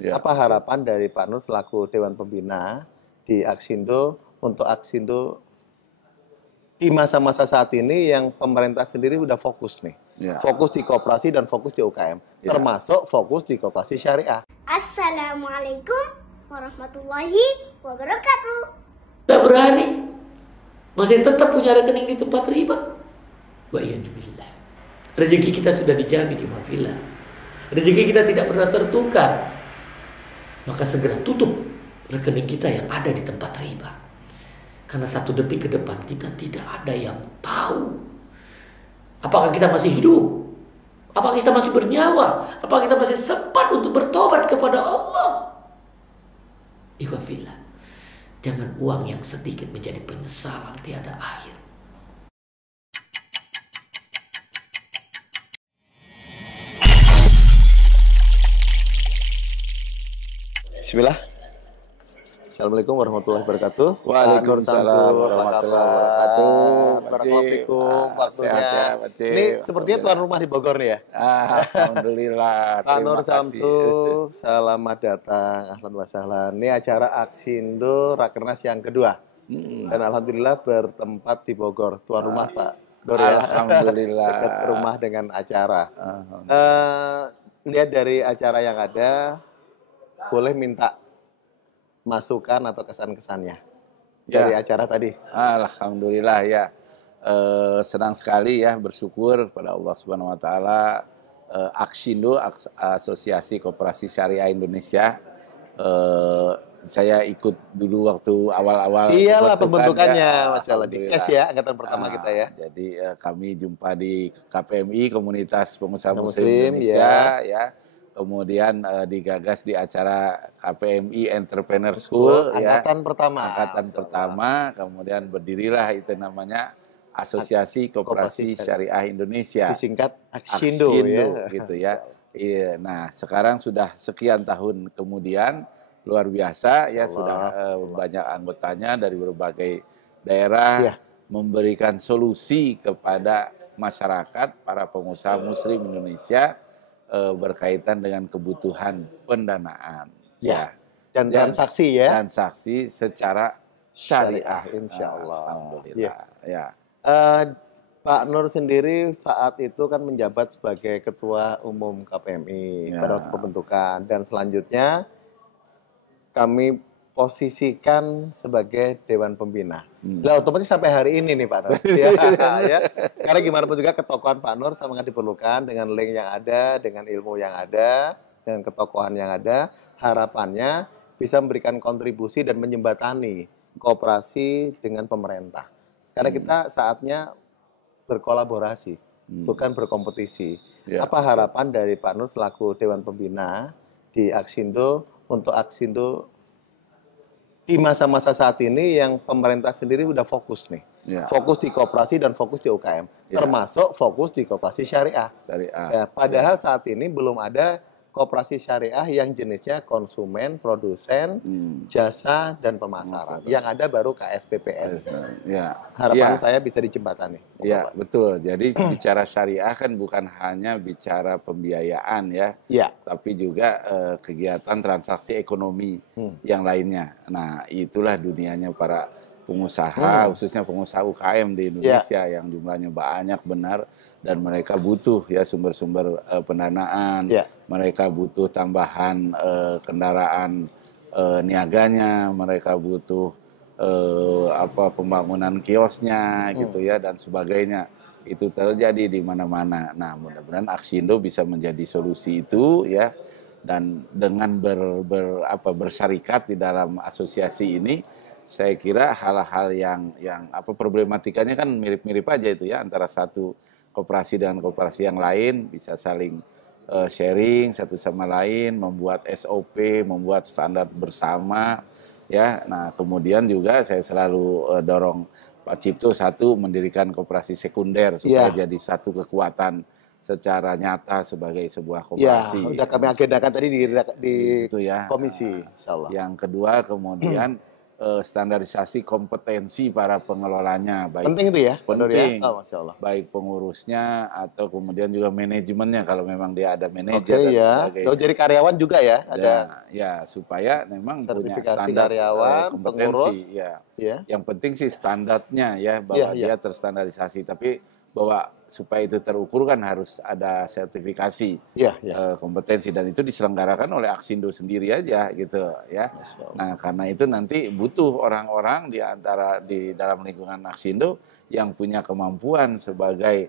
Ya. Apa harapan dari Pak Nur selaku Dewan Pembina di Aksindo untuk Aksindo di masa-masa saat ini yang pemerintah sendiri udah fokus nih. Ya. Fokus di koperasi dan fokus di UKM. Ya. Termasuk fokus di koperasi syariah. Assalamualaikum warahmatullahi wabarakatuh. Kita berani masih tetap punya rekening di tempat riba. Wa iyyazubillah. Rezeki kita sudah dijamin iwafillah. Rezeki kita tidak pernah tertukar. Maka segera tutup rekening kita yang ada di tempat riba. Karena 1 detik ke depan kita tidak ada yang tahu. Apakah kita masih hidup? Apakah kita masih bernyawa? Apakah kita masih sempat untuk bertobat kepada Allah? Iwafillah. Jangan uang yang sedikit menjadi penyesalan tiada akhir. Bismillah. Assalamualaikum warahmatullahi wabarakatuh. Waalaikumsalam warahmatullahi wabarakatuh. Barakallahu Pak Sehat ya, Pak Cip. Ini sepertinya tuan rumah di Bogor nih ya. Alhamdulillah. Pak Nur Terima kasih. Samsu, selamat datang, ahlan wa sahlan. Ini acara Aksindo Rakernas yang kedua. Dan alhamdulillah bertempat di Bogor. Tuan rumah Pak Nur ya. Alhamdulillah. Dekat rumah dengan acara. Lihat dari acara yang ada, boleh minta masukan atau kesan-kesannya dari acara tadi. Alhamdulillah ya. Senang sekali ya, bersyukur pada Allah Subhanahu wa taala. Aksindo, Asosiasi Koperasi Syariah Indonesia. Saya ikut dulu waktu awal-awal. Iyalah pembentukannya, ya. Masya Allah. Di KES ya, angkatan pertama kita ya. Jadi kami jumpa di KPMI, Komunitas Pengusaha Muslim ya. Indonesia ya. Kemudian digagas di acara KPMI Entrepreneur School angkatan pertama. Angkatan pertama, kemudian berdirilah itu namanya Asosiasi Koperasi Syariah Indonesia. Disingkat Aksindo ya. Gitu ya. Iya, nah, sekarang sudah sekian tahun kemudian luar biasa ya, sudah banyak anggotanya dari berbagai daerah memberikan solusi kepada masyarakat, para pengusaha muslim Indonesia berkaitan dengan kebutuhan pendanaan dan transaksi ya, transaksi secara syariah, insya Allah. Alhamdulillah ya. Pak Nur sendiri saat itu kan menjabat sebagai Ketua Umum KPMI pada waktu pembentukan, dan selanjutnya kami posisikan sebagai Dewan Pembina. Nah, otomatis sampai hari ini nih Pak Nur. Ya. Karena gimana pun juga ketokohan Pak Nur sangat diperlukan dengan link yang ada, dengan ilmu yang ada, dengan ketokohan yang ada. Harapannya bisa memberikan kontribusi dan menjembatani kooperasi dengan pemerintah. Karena kita saatnya berkolaborasi, bukan berkompetisi. Apa harapan dari Pak Nur selaku Dewan Pembina di Aksindo untuk Aksindo di masa-masa saat ini yang pemerintah sendiri udah fokus nih. Fokus di koperasi dan fokus di UKM. Termasuk fokus di koperasi syariah. Ya, padahal saat ini belum ada koperasi syariah yang jenisnya konsumen, produsen, jasa, dan pemasaran. Yang ada baru KSPPS. Harapan saya bisa dijembatani. Ya, betul. Jadi bicara syariah kan bukan hanya bicara pembiayaan ya, tapi juga kegiatan transaksi ekonomi yang lainnya. Nah, itulah dunianya para pengusaha, khususnya pengusaha UKM di Indonesia yang jumlahnya banyak benar, dan mereka butuh ya sumber-sumber pendanaan, mereka butuh tambahan kendaraan niaganya, mereka butuh pembangunan kiosnya gitu ya, dan sebagainya. Itu terjadi di mana-mana. Nah, mudah-mudahan Aksindo bisa menjadi solusi itu ya, dan dengan bersyarikat di dalam asosiasi ini, saya kira hal-hal yang problematikanya kan mirip-mirip aja itu ya, antara satu koperasi dengan koperasi yang lain, bisa saling sharing satu sama lain, membuat SOP, membuat standar bersama ya. Nah, kemudian juga saya selalu dorong Pak Cipto mendirikan koperasi sekunder supaya jadi satu kekuatan secara nyata sebagai sebuah koperasi. Udah kami agendakan tadi di komisi, Insya Allah. Yang kedua kemudian standarisasi kompetensi para pengelolanya, baik Penting itu ya, Pak Nur ya? penting, Oh, Masya Allah. baik pengurusnya atau kemudian juga manajemennya kalau memang dia ada Oke manajer dan ya. sebagainya. Oh, jadi karyawan juga ya? Ya, Ada ya supaya memang punya sertifikasi standar karyawan, kompetensi. pengurus. Ya, Ya. yang penting sih standarnya ya bahwa Iya, iya. dia terstandarisasi. Tapi bahwa supaya itu terukur kan harus ada sertifikasi Iya, iya. kompetensi dan itu diselenggarakan oleh Aksindo sendiri aja gitu ya. Masya Allah. Nah karena itu nanti butuh orang-orang di dalam lingkungan Aksindo yang punya kemampuan sebagai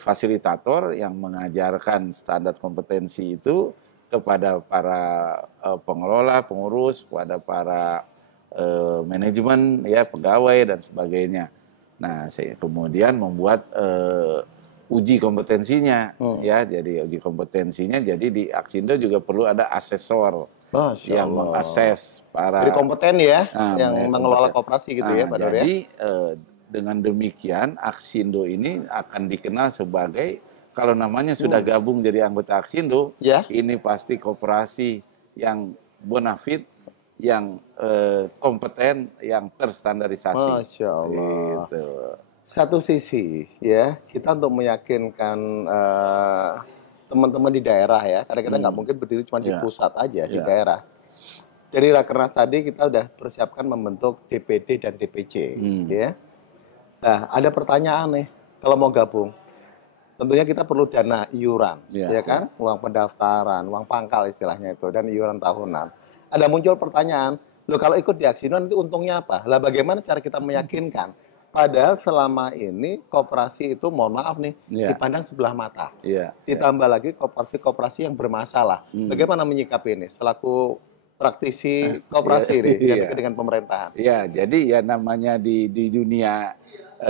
fasilitator yang mengajarkan standar kompetensi itu kepada para pengelola, pengurus, kepada para manajemen, ya pegawai dan sebagainya. Nah, saya kemudian membuat uji kompetensinya, ya. Jadi uji kompetensinya, jadi di Aksindo juga perlu ada asesor Masya yang Allah. mengakses para. Jadi kompeten ya, Nah, yang mereka mengelola kompeten. koperasi gitu ya, Pak Nur ya? Jadi dengan demikian Aksindo ini akan dikenal sebagai, kalau namanya sudah gabung jadi anggota Aksindo, Ya. ini pasti koperasi yang bonafit, yang kompeten, yang terstandarisasi. Masya Allah. Gitu. Satu sisi ya, kita untuk meyakinkan teman-teman di daerah ya, karena kita nggak mungkin berdiri cuma di Ya. pusat aja, di Ya. daerah. Dari Rakernas tadi kita udah persiapkan membentuk DPD dan DPC, ya. Nah, ada pertanyaan nih, kalau mau gabung, tentunya kita perlu dana iuran, Ya, ya kan? Uang pendaftaran, uang pangkal istilahnya itu, dan iuran tahunan. Ada muncul pertanyaan, loh kalau ikut di Aksindo nanti untungnya apa? Lah bagaimana cara kita meyakinkan? Padahal selama ini koperasi itu, mohon maaf nih, Ya. dipandang sebelah mata. Iya. Ditambah lagi koperasi-koperasi yang bermasalah. Bagaimana menyikapi ini selaku praktisi koperasi Iya. nih, yang Iya. dekat dengan pemerintahan? Ya, jadi ya namanya di dunia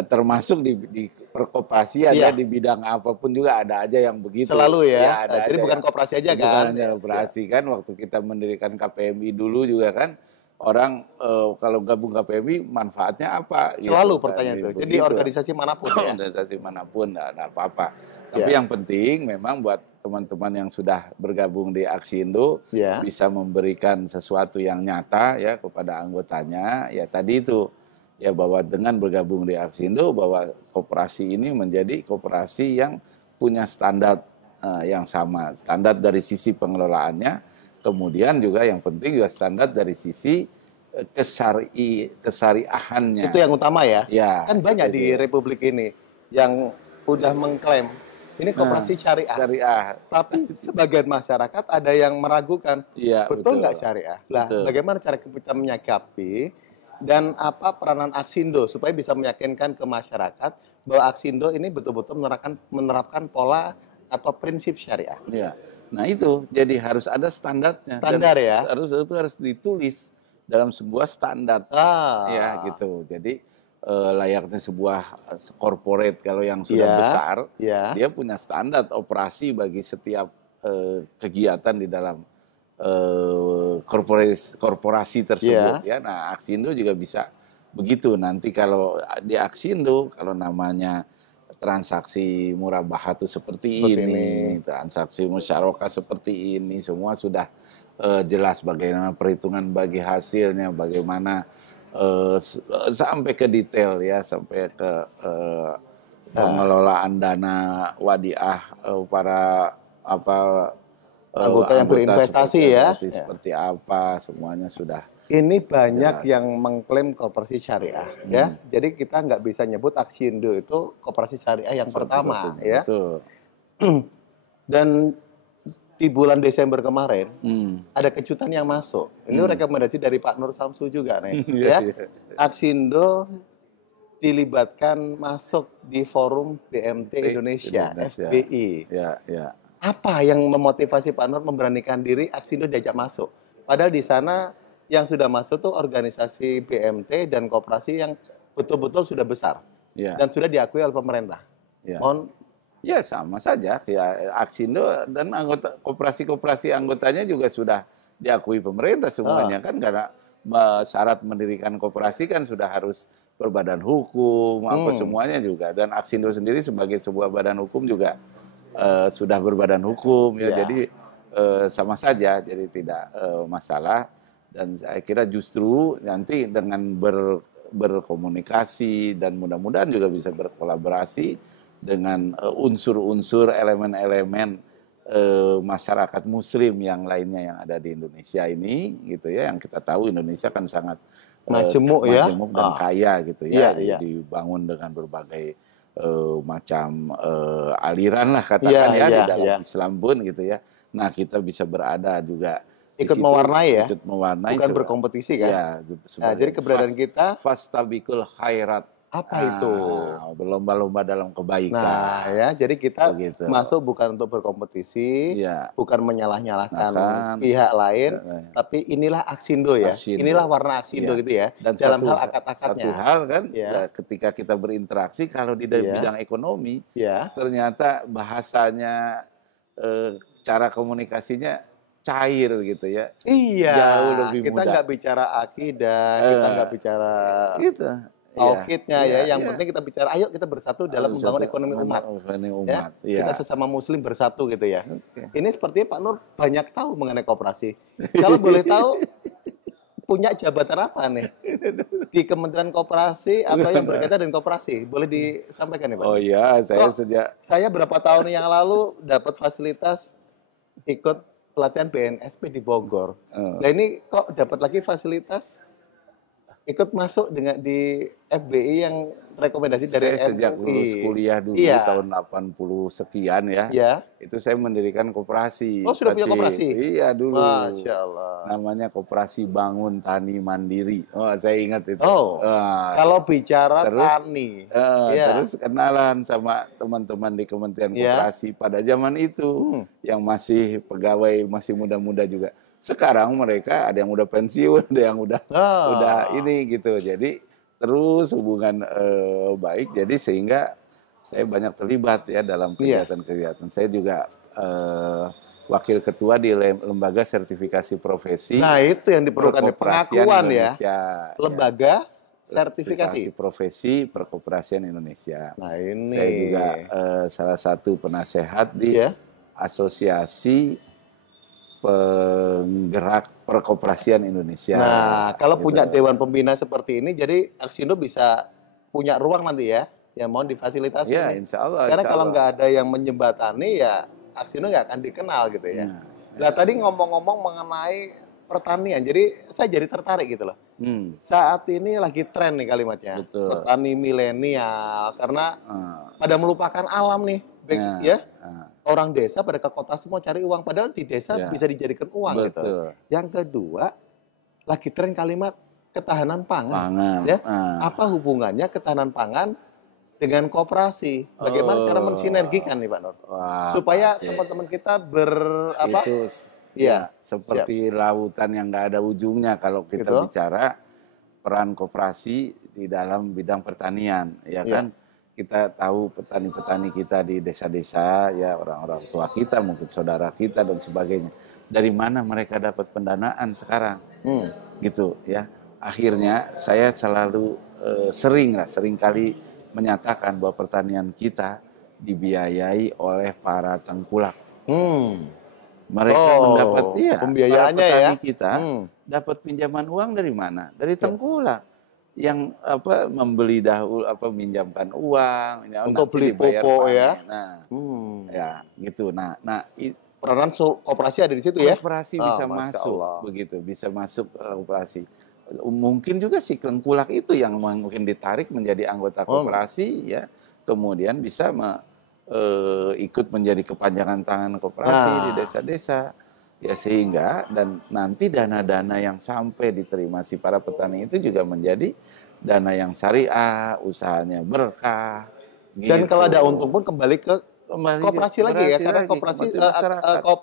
termasuk di perkoperasian Iya. ya, di bidang apapun juga ada aja yang begitu. Selalu ya? ada Jadi aja bukan yang- koperasi aja bukan kan? hanya koperasi kan, waktu kita mendirikan KPMI dulu juga kan, orang kalau gabung KPMI manfaatnya apa? Selalu gitu kan. pertanyaan itu. Jadi Begitu. organisasi manapun ya? Organisasi manapun nggak ada apa-apa. Tapi Ya. yang penting memang buat teman-teman yang sudah bergabung di Aksindo Ya. bisa memberikan sesuatu yang nyata ya kepada anggotanya. Ya tadi itu ya, bahwa dengan bergabung di Aksindo bahwa koperasi ini menjadi koperasi yang punya standar yang sama, standar dari sisi pengelolaannya, kemudian juga yang penting juga standar dari sisi kesariahannya. Itu yang utama ya? Ya, Kan banyak di itu. Republik ini yang udah mengklaim ini koperasi syariah. Syariah. Tapi sebagian masyarakat ada yang meragukan, Iya, betul nggak syariah? Lah, Betul. bagaimana cara kita menyikapi dan apa peranan Aksindo supaya bisa meyakinkan ke masyarakat bahwa Aksindo ini betul-betul menerapkan pola atau prinsip syariah? Iya. Nah itu jadi harus ada standarnya. Standar Dan ya? harus ditulis dalam sebuah standar. Ya gitu. Jadi layaknya sebuah corporate kalau yang sudah Iya, besar, ya. dia punya standar operasi bagi setiap kegiatan di dalam korporasi tersebut. Ya, nah Aksindo juga bisa begitu. Nanti kalau di Aksindo, kalau namanya transaksi murabahah itu seperti ini, transaksi musyarakah seperti ini, semua sudah jelas bagaimana perhitungan bagi hasilnya, bagaimana sampai ke detail ya, sampai ke pengelolaan dana wadiah para Anggota yang berinvestasi ya. seperti apa, semuanya sudah. Ini banyak yang mengklaim koperasi syariah, ya. Jadi kita nggak bisa nyebut Aksindo itu koperasi syariah yang pertama, ya. Betul. Dan di bulan Desember kemarin ada kejutan yang masuk. Ini rekomendasi dari Pak Nur Samsu juga nih, ya. Aksindo dilibatkan masuk di forum BMT Indonesia, FBI. Ya, ya. Apa yang memotivasi Pak Nur memberanikan diri Aksindo diajak masuk? Padahal di sana yang sudah masuk tuh organisasi BMT dan koperasi yang betul-betul sudah besar dan sudah diakui oleh pemerintah. Mohon. Ya sama saja. Ya Aksindo dan anggota koperasi-koperasi anggotanya juga sudah diakui pemerintah semuanya kan, karena syarat mendirikan koperasi kan sudah harus berbadan hukum apa semuanya juga, dan Aksindo sendiri sebagai sebuah badan hukum juga sudah berbadan hukum ya. Jadi sama saja, jadi tidak masalah. Dan saya kira justru nanti dengan berkomunikasi dan mudah-mudahan juga bisa berkolaborasi dengan unsur-unsur elemen-elemen masyarakat muslim yang lainnya yang ada di Indonesia ini gitu ya, yang kita tahu Indonesia kan sangat Majemuk ya, majemuk dan kaya gitu ya, iya. dibangun dengan berbagai macam aliran lah katakan Iya, di iya, dalam iya. Islam pun gitu ya. Nah, kita bisa berada juga di Ikut situ, mewarnai ya, ikut mewarnai bukan berkompetisi kan? ya, Nah, jadi keberadaan kita fastabikul khairat. apa itu? Berlomba-lomba dalam kebaikan. Nah, ya, jadi kita Begitu. masuk bukan untuk berkompetisi, Iya. bukan menyalah-nyalahkan Bahkan, pihak lain, ya, tapi inilah aksindo ya. Aksindo. Inilah warna aksindo Iya. gitu ya. Dan dalam satu, hal akad-akadnya. satu hal kan, Ya. ya, ketika kita berinteraksi kalau di Iya. bidang ekonomi, Ya. ternyata bahasanya, cara komunikasinya cair gitu ya. Iya. Jauh lebih kita mudah. nggak bicara akidah, kita nggak bicara Gitu. tauhidnya Iya, ya. Yang iya. penting kita bicara, ayo kita bersatu dalam membangun ekonomi umat. Ekonomi Ya, umat. Iya. kita sesama muslim bersatu gitu ya. Oke. Ini sepertinya Pak Nur banyak tahu mengenai koperasi. Kalau boleh tahu, punya jabatan apa nih di Kementerian Koperasi atau yang berkaitan dengan koperasi? Boleh disampaikan nih Pak? Oh iya, saya Kok sejak saya berapa tahun yang lalu dapat fasilitas ikut pelatihan BNSP di Bogor. Nah ini kok dapat lagi fasilitas ikut masuk di FBI yang rekomendasi dari saya sejak MUI. lulus kuliah dulu Iya. tahun 80 sekian ya. Ya. Itu saya mendirikan koperasi. Oh, sudah punya Pace. koperasi? Iya dulu. Masya Allah. Namanya Koperasi Bangun Tani Mandiri. Oh, saya ingat itu. Oh, kalau bicara terus, tani, ya. Terus kenalan sama teman-teman di Kementerian Iya. Koperasi pada zaman itu yang masih pegawai, masih muda-muda juga. Sekarang mereka ada yang udah pensiun, ada yang udah ini gitu. Jadi terus hubungan baik. Jadi sehingga saya banyak terlibat ya dalam kegiatan-kegiatan. Saya juga wakil ketua di lembaga sertifikasi profesi. Nah, itu yang diperlukan pengakuan ya. Lembaga sertifikasi profesi Perkoperasian Indonesia. Nah, ini saya juga salah satu penasehat di Asosiasi Penggerak Perkoperasian Indonesia. Nah, kalau punya dewan pembina seperti ini, jadi Aksindo bisa punya ruang nanti ya, yang mohon difasilitasi. Ya, insya Allah. Karena insya kalau Allah. nggak ada yang menjembatani, ya Aksindo nggak akan dikenal gitu ya. Nah, tadi ngomong-ngomong mengenai pertanian, jadi saya jadi tertarik gitu loh. Saat ini lagi tren nih kalimatnya, Betul. petani milenial, karena pada melupakan alam nih, ya. Orang desa pada ke kota semua cari uang, padahal di desa bisa dijadikan uang. Betul. Gitu. Yang kedua, lagi tren kalimat ketahanan pangan. Ya. Apa hubungannya ketahanan pangan dengan koperasi? Bagaimana cara mensinergikan nih Pak Nur? Wah, supaya teman-teman kita itu seperti lautan yang nggak ada ujungnya kalau kita bicara peran koperasi di dalam bidang pertanian, ya kan? Kita tahu petani-petani kita di desa-desa, ya orang-orang tua kita, mungkin saudara kita dan sebagainya. Dari mana mereka dapat pendanaan sekarang? Gitu ya. Akhirnya saya selalu sering kali menyatakan bahwa pertanian kita dibiayai oleh para tengkulak. Mereka mendapat pembiayaannya para petani ya. Kita dapat pinjaman uang dari mana? Dari tengkulak yang membeli dahulu minjamkan uang untuk beli pupuk ya. Nah, ya gitu. Nah peranan koperasi ada di situ ya. Koperasi bisa masuk begitu, bisa masuk koperasi. Mungkin juga si tengkulak itu yang mungkin ditarik menjadi anggota koperasi ya, kemudian bisa ikut menjadi kepanjangan tangan koperasi di desa-desa. Ya sehingga dan nanti dana-dana yang sampai diterima si para petani itu juga menjadi dana yang syariah, usahanya berkah. Dan gitu. kalau ada untung pun kembali ke koperasi lagi ya, karena koperasi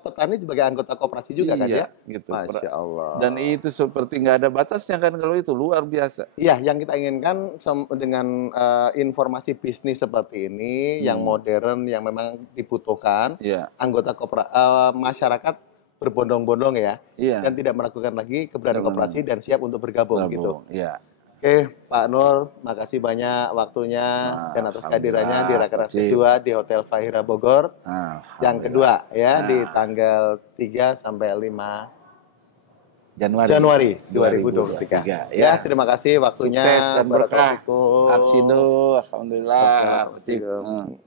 petani sebagai anggota koperasi juga kan ya. Gitu. Masya Allah. Dan itu seperti nggak ada batasnya kan kalau itu luar biasa. Iya, yang kita inginkan dengan informasi bisnis seperti ini, yang modern, yang memang dibutuhkan, anggota masyarakat berbondong-bondong ya, dan tidak meragukan lagi keberadaan koperasi dan siap untuk bergabung gitu. Iya. Oke, Pak Nur, makasih banyak waktunya dan atas kehadirannya di Rakernas kedua di Hotel Fahira Bogor. Yang kedua ya di tanggal 3 sampai 5 Januari 2023. Ya, terima kasih waktunya. Sukses dan berkah. Barakallahu. Aksindo, alhamdulillah. Barakallahu.